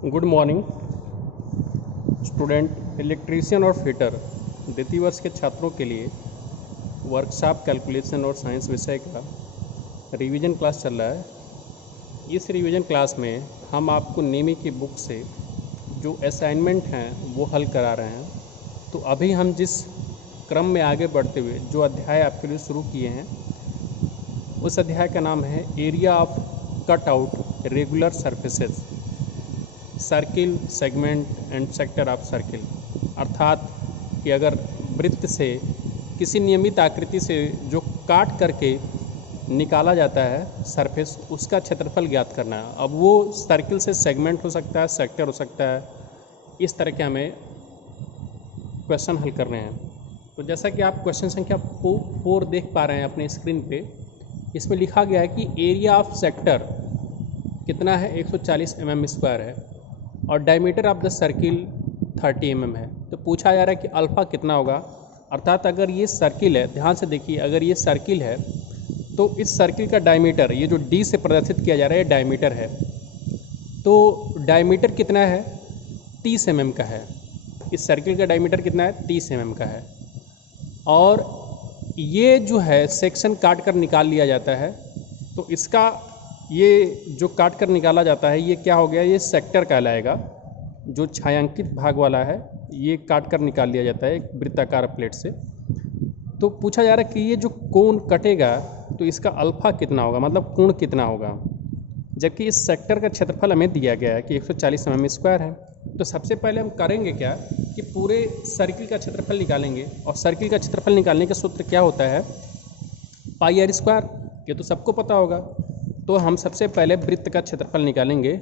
Good morning student. Electrician और fitter द्वितीय वर्ष के छात्रों के लिए वर्कशॉप कैलकुलेशन और साइंस विषय का रिवीजन क्लास चल रहा है। इस रिवीजन क्लास में हम आपको नेमी की बुक से जो असाइनमेंट हैं वो हल करा रहे हैं। तो अभी हम जिस क्रम में आगे बढ़ते हुए जो अध्याय आपके लिए शुरू किए हैं उस अध्याय का नाम है area of cut out regular surfaces, circle, segment and sector of circle. अर्थात कि अगर वृत्त से किसी नियमित आकृति से जो काट करके निकाला जाता है सरफेस, उसका क्षेत्रफल ज्ञात करना है। अब वो सर्किल से सेगमेंट हो सकता है, सेक्टर हो सकता है, इस तरह के हमें क्वेश्चन हल करने हैं। तो जैसा कि आप क्वेश्चन संख्या 4 देख पा रहे हैं अपने स्क्रीन पे, इसमें लिखा गया है कि एरिया ऑफ सेक्टर कितना है, 140 mm स्क्वायर है और diameter of the circle 30 mm है। तो पूछा जा रहा है कि अल्फ़ा कितना होगा। अर्थात अगर ये सर्किल है, ध्यान से देखिए, अगर ये सर्किल है तो इस सर्किल का डायमीटर, ये जो डी से प्रदर्शित किया जा रहा है, ये डायमीटर है। तो डायमीटर कितना है, 30 mm का है। इस सर्किल का डायमीटर कितना है, 30 mm का है। और ये जो है सेक्शन काट कर निकाल लिया जाता है। तो इसका ये जो काट कर निकाला जाता है ये क्या हो गया, ये सेक्टर कहलाएगा। जो छायांकित भाग वाला है ये काट कर निकाल लिया जाता है एक वृत्ताकार प्लेट से। तो पूछा जा रहा है कि ये जो कोण कटेगा तो इसका अल्फ़ा कितना होगा, मतलब कोण कितना होगा, जबकि इस सेक्टर का क्षेत्रफल हमें दिया गया है कि 140 mm स्क्वायर है। तो सबसे पहले हम करेंगे क्या कि पूरे सर्किल का क्षेत्रफल निकालेंगे। और सर्किल का क्षेत्रफल निकालने का सूत्र क्या होता है, पाई आर स्क्वायर। ये तो सबको पता होगा। तो हम सबसे पहले वृत्त का क्षेत्रफल निकालेंगे।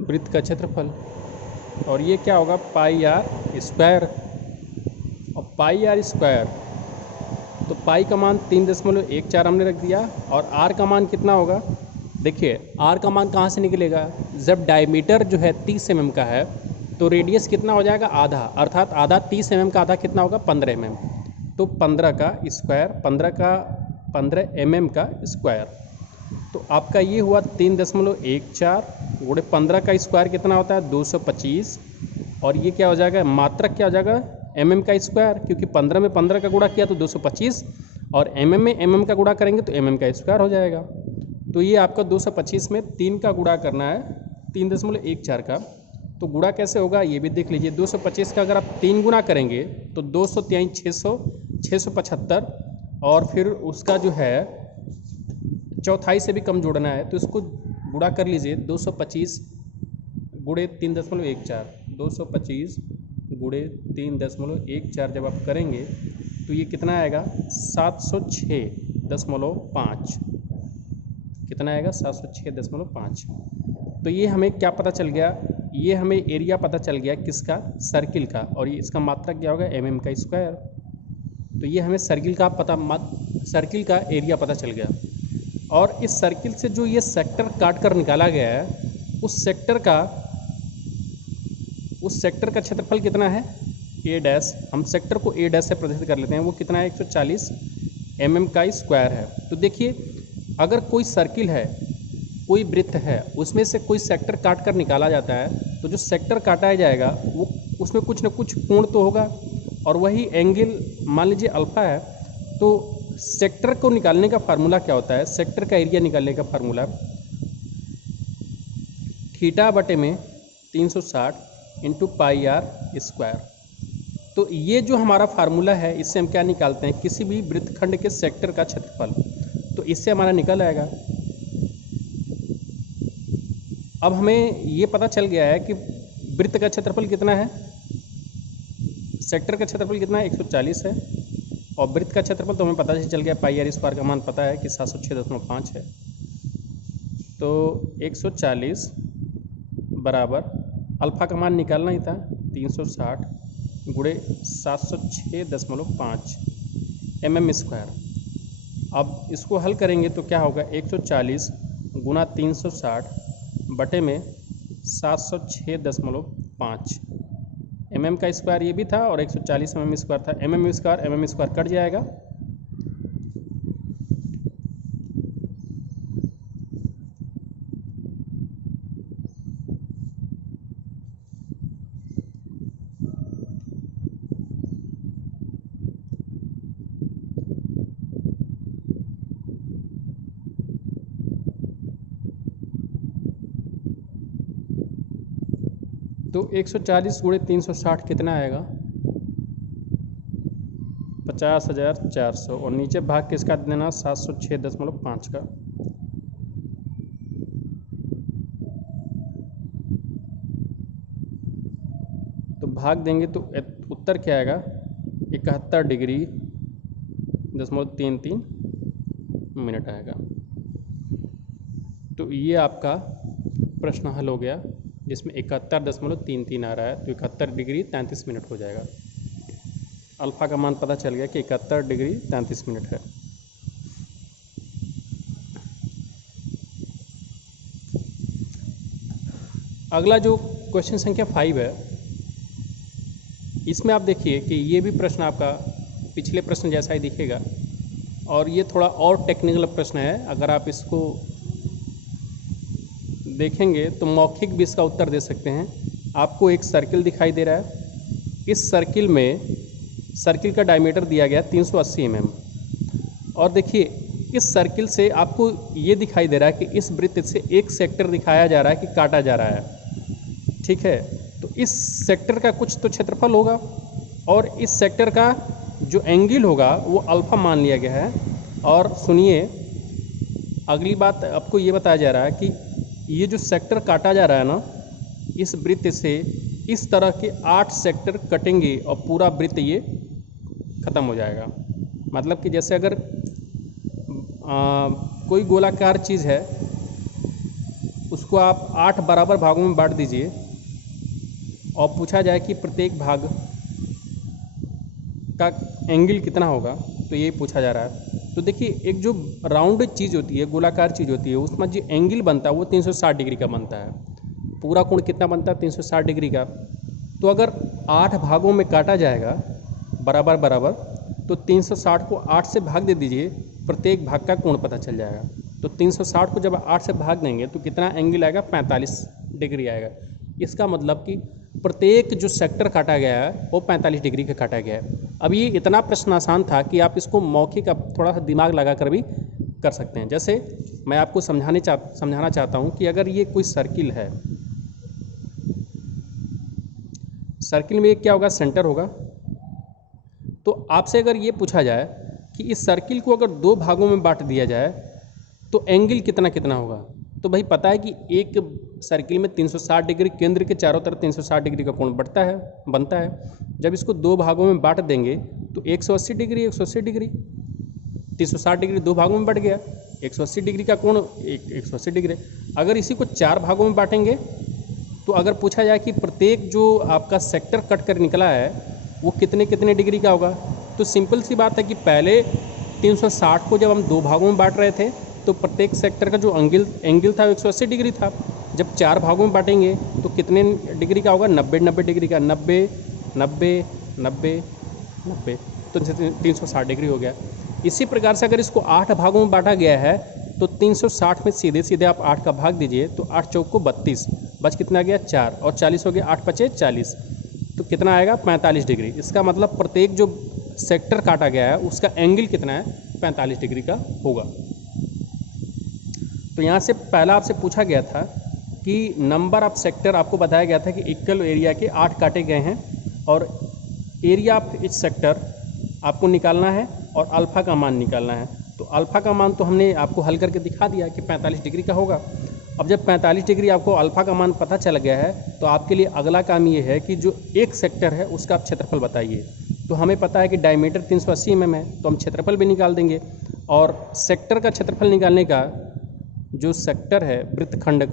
वृत्त का क्षेत्रफल, और ये क्या होगा, पाई आर स्क्वायर। और पाई आर स्क्वायर, तो पाई का मान 3.14 हमने रख दिया। और आर का मान कितना होगा, देखिए आर का मान कहाँ से निकलेगा, जब डायमीटर जो है 30 mm का है तो रेडियस कितना हो जाएगा, आधा। अर्थात आधा 30 mm का आधा कितना होगा, 15 mm। तो 15 का स्क्वायर, 15 mm का स्क्वायर। तो आपका ये हुआ 3.14 गुणे 15 का स्क्वायर कितना होता है, 225। और ये क्या हो जाएगा, मात्रक क्या हो जाएगा, mm का स्क्वायर, क्योंकि 15 में 15 का गुणा किया तो 225 और mm में mm का गुणा करेंगे तो mm का स्क्वायर हो जाएगा। तो ये आपका 225 में 3 का गुणा करना है, 3.14 का। तो गुणा कैसे होगा ये भी देख लीजिए। 225 का अगर आप 3 गुणा करेंगे तो 203 675, और फिर उसका जो है चौथाई से भी कम जोड़ना है तो इसको गुणा कर लीजिए। 225 गुणे 3.14, 225 गुणे 3.14 जब आप करेंगे तो ये कितना आएगा, 706.5। कितना आएगा, 706.5। तो ये हमें क्या पता चल गया, ये हमें एरिया पता चल गया किसका, सर्किल का। और ये इसका मात्रक क्या होगा, mm का स्क्वायर। तो ये हमें सर्किल का एरिया पता चल गया। और इस सर्किल से जो ये सेक्टर काट कर निकाला गया है उस सेक्टर का क्षेत्रफल कितना है, ए डैश। हम सेक्टर को ए डैश से प्रदर्शित कर लेते हैं। वो कितना है, 140 mm का स्क्वायर है। तो देखिए, अगर कोई सर्किल है, कोई वृत्त है, उसमें से कोई सेक्टर काट कर निकाला जाता है तो जो सेक्टर काटा जाएगा वो उसमें कुछ न कुछ कोण तो होगा, और वही एंगल मान लीजिए अल्फ़ा है। तो सेक्टर को निकालने का फार्मूला क्या होता है, सेक्टर का एरिया निकालने का फार्मूला थीटा बटे में 360 इंटू पाई आर स्क्वायर। तो ये जो हमारा फार्मूला है इससे हम क्या निकालते हैं, किसी भी वृत्तखंड के सेक्टर का क्षेत्रफल। तो इससे हमारा निकल आएगा। अब हमें ये पता चल गया है कि वृत्त का क्षेत्रफल कितना है, सेक्टर का क्षेत्रफल कितना है, 140 है। और वृत्त का क्षेत्रफल तो हमें पता ही चल गया, पाई आर स्क्वायर का मान पता है कि 706.5 है। तो 140 बराबर अल्फ़ा का मान निकालना ही था, 360 गुणे 706.5 mm स्क्वायर। अब इसको हल करेंगे तो क्या होगा, 140 गुना 360 बटे में 706.5 mm का स्क्वायर ये भी था और 140 mm स्क्वायर था। mm स्क्वायर कट जाएगा, तो 140 गुणे 360 कितना आएगा? 50,400 और नीचे भाग किसका देना? 706.5 का। तो भाग देंगे तो उत्तर क्या आएगा? 71°.33 आएगा। तो ये आपका प्रश्न हल हो गया, जिसमें 71.33 आ रहा है, तो 71°33 हो जाएगा। अल्फ़ा का मान पता चल गया कि 71°33 है। अगला जो क्वेश्चन संख्या 5 है, इसमें आप देखिए कि ये भी प्रश्न आपका पिछले प्रश्न जैसा ही दिखेगा और ये थोड़ा और टेक्निकल प्रश्न है। अगर आप इसको देखेंगे तो मौखिक भी इसका उत्तर दे सकते हैं। आपको एक सर्किल दिखाई दे रहा है, इस सर्किल में सर्किल का डायमीटर दिया गया 380 mm और देखिए इस सर्किल से आपको ये दिखाई दे रहा है कि इस वृत्त से एक सेक्टर दिखाया जा रहा है कि काटा जा रहा है, ठीक है। तो इस सेक्टर का कुछ तो क्षेत्रफल होगा और इस सेक्टर का जो एंगल होगा वो अल्फ़ा मान लिया गया है। और सुनिए, अगली बात आपको ये बताया जा रहा है कि ये जो सेक्टर काटा जा रहा है ना, इस वृत्त से इस तरह के 8 सेक्टर कटेंगे और पूरा वृत्त ये ख़त्म हो जाएगा। मतलब कि जैसे अगर कोई गोलाकार चीज़ है, उसको आप 8 बराबर भागों में बांट दीजिए और पूछा जाए कि प्रत्येक भाग का एंगल कितना होगा, तो ये पूछा जा रहा है। तो देखिए, एक जो राउंड चीज़ होती है, गोलाकार चीज़ होती है, उसमें जो एंगल बनता है वो 360 डिग्री का बनता है। पूरा कोण कितना बनता है? 360 डिग्री का। तो अगर 8 भागों में काटा जाएगा बराबर बराबर, तो 360 को 8 से भाग दे दीजिए, प्रत्येक भाग का कोण पता चल जाएगा। तो 360 को जब 8 से भाग देंगे तो कितना एंगल आएगा? 45 डिग्री आएगा। इसका मतलब कि प्रत्येक जो सेक्टर काटा गया है वो 45 डिग्री का काटा गया है। अब ये इतना प्रश्न आसान था कि आप इसको मौखिक अब थोड़ा सा दिमाग लगा कर भी कर सकते हैं। जैसे मैं आपको समझाना चाहता हूँ कि अगर ये कोई सर्किल है, सर्किल में क्या होगा? सेंटर होगा। तो आपसे अगर ये पूछा जाए कि इस सर्किल को अगर 2 भागों में बांट दिया जाए तो एंगल कितना कितना होगा, तो भाई पता है कि एक सर्किल में 360 डिग्री, केंद्र के चारों तरफ 360 डिग्री का कोण बनता है। जब इसको 2 भागों में बांट देंगे तो 180 डिग्री 180 डिग्री, 360 डिग्री 2 भागों में बढ़ गया, 180 डिग्री का कोण 180 डिग्री। अगर इसी को 4 भागों में बांटेंगे तो अगर पूछा जाए कि प्रत्येक जो आपका सेक्टर कट कर निकला है वो कितने कितने डिग्री का होगा, तो सिंपल सी बात है कि पहले 360 को जब हम 2 भागों में बांट रहे थे तो प्रत्येक सेक्टर का जो एंगल था वो 180 डिग्री था। जब 4 भागों में बांटेंगे तो कितने डिग्री का होगा? 90 डिग्री का। 90 90 90 90, तो 360 डिग्री हो गया। इसी प्रकार से अगर इसको 8 भागों में बांटा गया है तो 360 में सीधे सीधे आप 8 का भाग दीजिए, तो 8 चौक को 32, बच कितना गया? 4 और 40 हो गया, 8 पचे 40, तो कितना आएगा? 45 डिग्री। इसका मतलब प्रत्येक जो सेक्टर काटा गया है उसका एंगल कितना है? 45 डिग्री का होगा। तो यहाँ से पहला आपसे पूछा गया था कि नंबर ऑफ सेक्टर, आपको बताया गया था कि इक्वल एरिया के 8 काटे गए हैं और एरिया ऑफ इच सेक्टर आपको निकालना है और अल्फ़ा का मान निकालना है। तो अल्फ़ा का मान तो हमने आपको हल करके दिखा दिया कि 45 डिग्री का होगा। अब जब 45 डिग्री आपको अल्फ़ा का मान पता चल गया है तो आपके लिए अगला काम ये है कि जो एक सेक्टर है उसका आप क्षेत्रफल बताइए। तो हमें पता है कि डायमीटर 380 mm है, तो हम क्षेत्रफल भी निकाल देंगे। और सेक्टर का क्षेत्रफल निकालने का जो सेक्टर है, वृत्तखंड,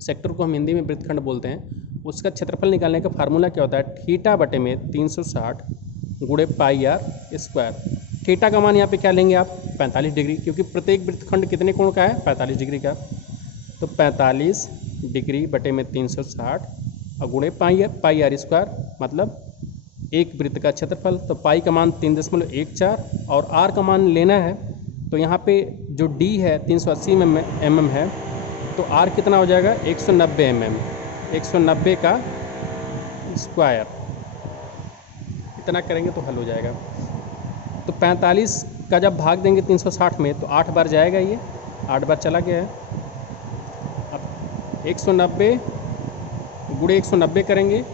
सेक्टर को हम हिंदी में वृत्तखंड बोलते हैं, उसका क्षेत्रफल निकालने का फार्मूला क्या होता है? थीटा बटे में 360 गुणे पाई आर स्क्वायर। थीटा का मान यहाँ पे क्या लेंगे आप? 45 डिग्री, क्योंकि प्रत्येक वृत्तखंड कितने कोण का है? 45 डिग्री का। तो 45 डिग्री बटे में 360 और गुणे पाई आर स्क्वायर मतलब एक वृत्त का क्षेत्रफल। तो पाई का मान 3.14 और आर का मान लेना है। तो यहाँ पे जो डी है 380 mm है, तो आर कितना हो जाएगा 190 mm, 190 का स्क्वायर। इतना करेंगे तो हल हो जाएगा। तो 45 का जब भाग देंगे 360 में तो 8 बार जाएगा, ये 8 बार चला गया है। अब 190 गुणे 190 करेंगे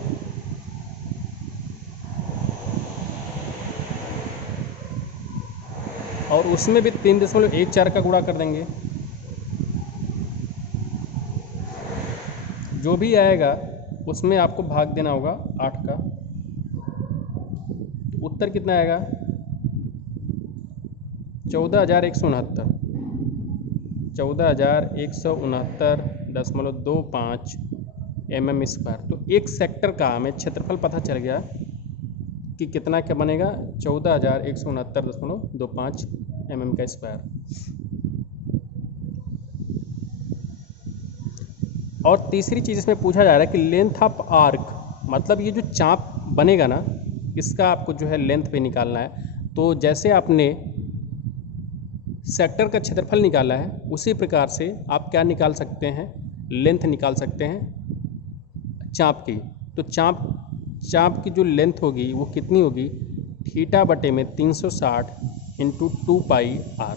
और उसमें भी 3.14 का गुणा कर देंगे। जो भी आएगा उसमें आपको भाग देना होगा 8 का। तो उत्तर कितना आएगा 14,169, 14,169.25 mm स्क्वायर। तो एक सेक्टर का हमें क्षेत्रफल पता चल गया कि कितना क्या बनेगा 14,169.25 mm का स्क्वायर। और तीसरी चीज़ इसमें पूछा जा रहा है कि लेंथ ऑफ आर्क, मतलब ये जो चाप बनेगा ना, इसका आपको जो है लेंथ पे निकालना है। तो जैसे आपने सेक्टर का क्षेत्रफल निकाला है उसी प्रकार से आप क्या निकाल सकते हैं, लेंथ निकाल सकते हैं चाप की। तो चाप की जो लेंथ होगी वो कितनी होगी, थीटा बटे में 360 इंटू 2 पाई आर।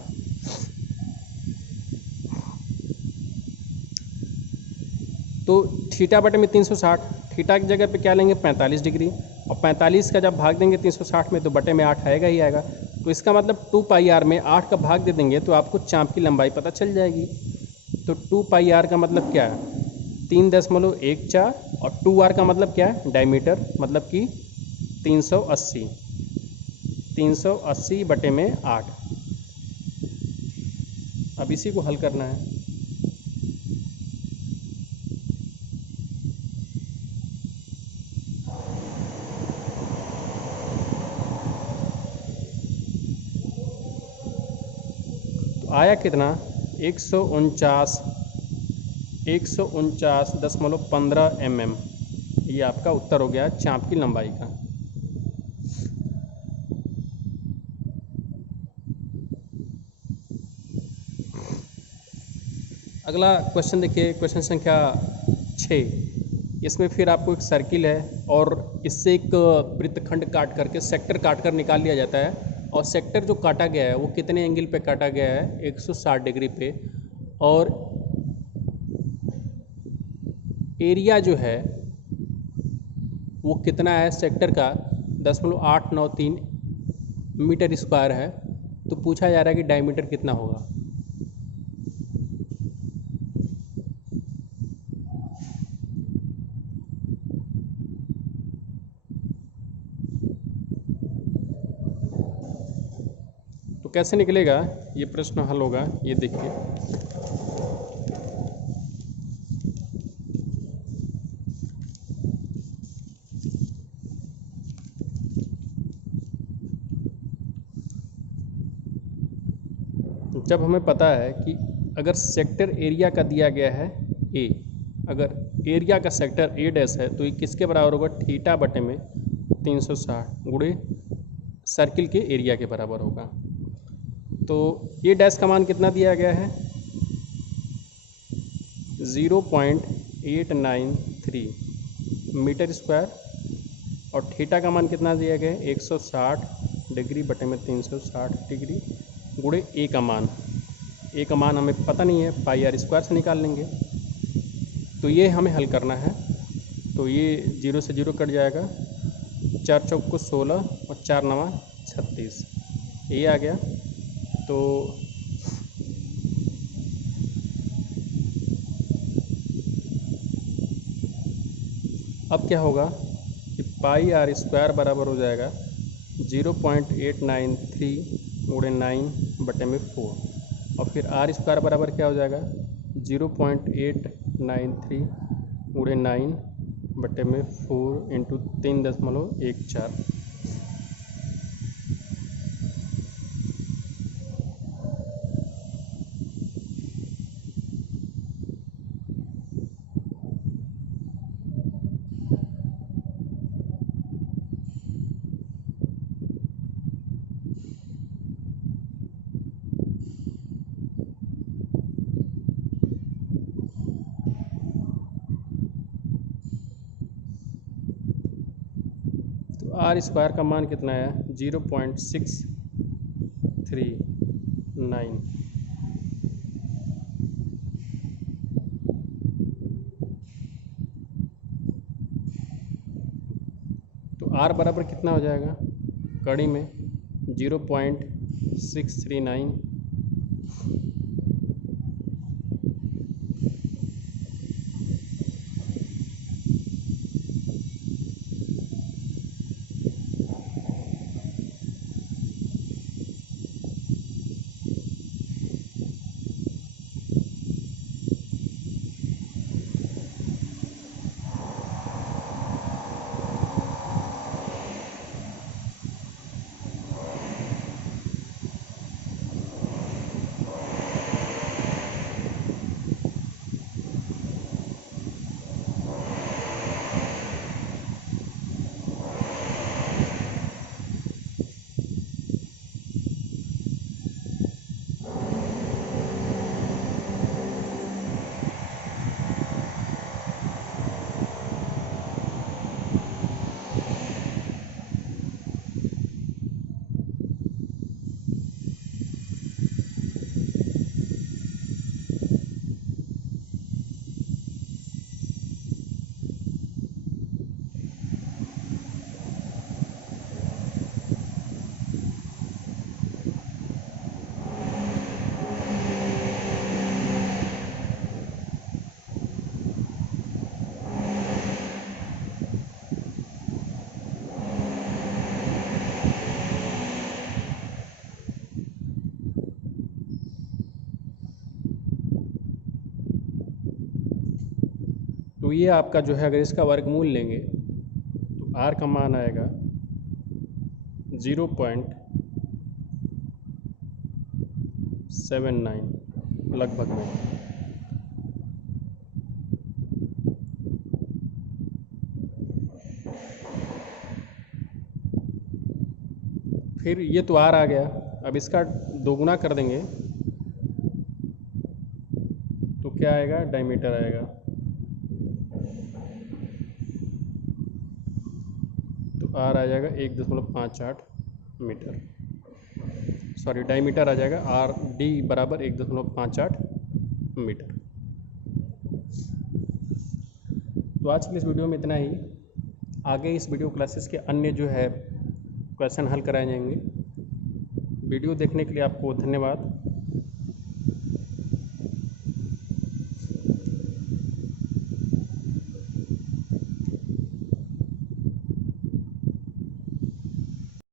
तो थीटा बटे में 360, थीटा की जगह पे क्या लेंगे 45 डिग्री, और 45 का जब भाग देंगे 360 में तो बटे में 8 आएगा ही आएगा। तो इसका मतलब 2 पाई आर में 8 का भाग दे देंगे तो आपको चाप की लंबाई पता चल जाएगी। तो 2 पाई आर का मतलब क्या है 3.14 और 2 आर का मतलब क्या है डायमीटर, मतलब कि 380, 380 बटे में 8। अब इसी को हल करना है। आया कितना 149.15 mm। ये आपका उत्तर हो गया चाप की लंबाई का। अगला क्वेश्चन देखिए, क्वेश्चन संख्या 6। इसमें फिर आपको एक सर्किल है और इससे एक वृत्तखंड काट करके सेक्टर काट कर निकाल लिया जाता है। और सेक्टर जो काटा गया है वो कितने एंगल पे काटा गया है 160 डिग्री पे। और एरिया जो है वो कितना है सेक्टर का 10.893 मीटर स्क्वायर है। तो पूछा जा रहा है कि डायमीटर कितना होगा। तो कैसे निकलेगा ये प्रश्न हल होगा, ये देखिए। जब हमें पता है कि अगर सेक्टर एरिया का दिया गया है ए, अगर एरिया का सेक्टर ए डैश है तो ये किसके बराबर होगा थीटा बटे में 360 गुणे सर्किल के एरिया के बराबर होगा। तो ए डैश का मान कितना दिया गया है 0.893 मीटर स्क्वायर, और थीटा का मान कितना दिया गया है 160 डिग्री बटे में 360 डिग्री गुणे ए का मान। ए का मान हमें पता नहीं है, पाई आर स्क्वायर से निकाल लेंगे। तो ये हमें हल करना है। तो ये 0 से 0 कट जाएगा, 4 चौक को 16 और 4 नवा 36, ये आ गया। तो अब क्या होगा कि पाई आर स्क्वायर बराबर हो जाएगा 0.893 गुणे 9 बटे में 4, और फिर आर स्क्वायर बराबर क्या हो जाएगा 0.893 गुणे 9 बटे में 4 इंटू 3.14। आर स्क्वायर का मान कितना है? 0.639। तो आर बराबर कितना हो जाएगा कड़ी में? 0.639। तो ये आपका जो है, अगर इसका वर्गमूल लेंगे तो आर का मान आएगा 0.79 लगभग में। फिर ये तो आर आ गया, अब इसका दोगुना कर देंगे तो क्या आएगा? डायमीटर आएगा। तो आर आ जाएगा 1.58 मीटर, सॉरी डायमीटर आ जाएगा आर डी बराबर 1.58 मीटर। तो आज की इस वीडियो में इतना ही। आगे इस वीडियो क्लासेस के अन्य जो है क्वेश्चन हल कराए जाएंगे। वीडियो देखने के लिए आपको धन्यवाद।